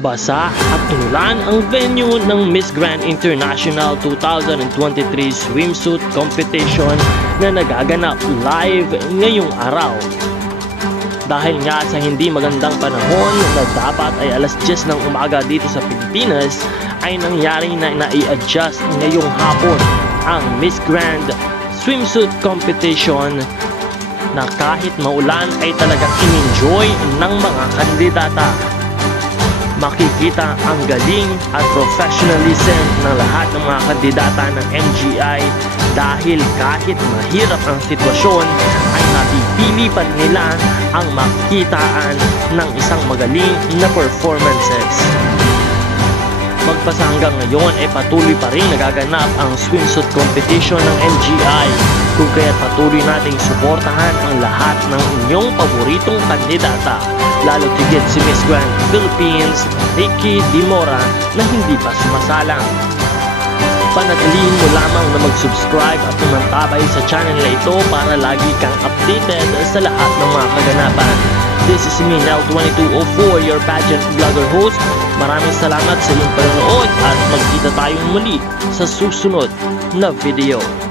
Basa at inulan ang venue ng Miss Grand International 2023 Swimsuit Competition na nagaganap live ngayong araw. Dahil nga sa hindi magandang panahon na dapat ay alas 10 ng umaga dito sa Pilipinas, ay nangyari na nai-adjust ngayong hapon ang Miss Grand Swimsuit Competition na kahit maulan ay talagang in-enjoy ng mga kandidata. Makikita ang galing at professionalism ng lahat ng mga kandidata ng MGI dahil kahit mahirap ang sitwasyon ay napipili pa nila ang makikitaan ng isang magaling na performances. Magpasa hanggang ngayon ay patuloy pa rin nagaganap ang swimsuit competition ng MGI, kung kaya't patuloy nating suportahan ang lahat ng inyong paboritong kandidata, lalo tigit si Miss Grand Philippines, Ricky Dimora na hindi pa sumasalang. Panatilihin mo lamang na mag-subscribe at tumantabay sa channel na ito para lagi kang updated sa lahat ng mga kaganapan. This is me, Nel2204, your pageant vlogger host. Maraming salamat sa iyong panonood at magkita tayong muli sa susunod na video.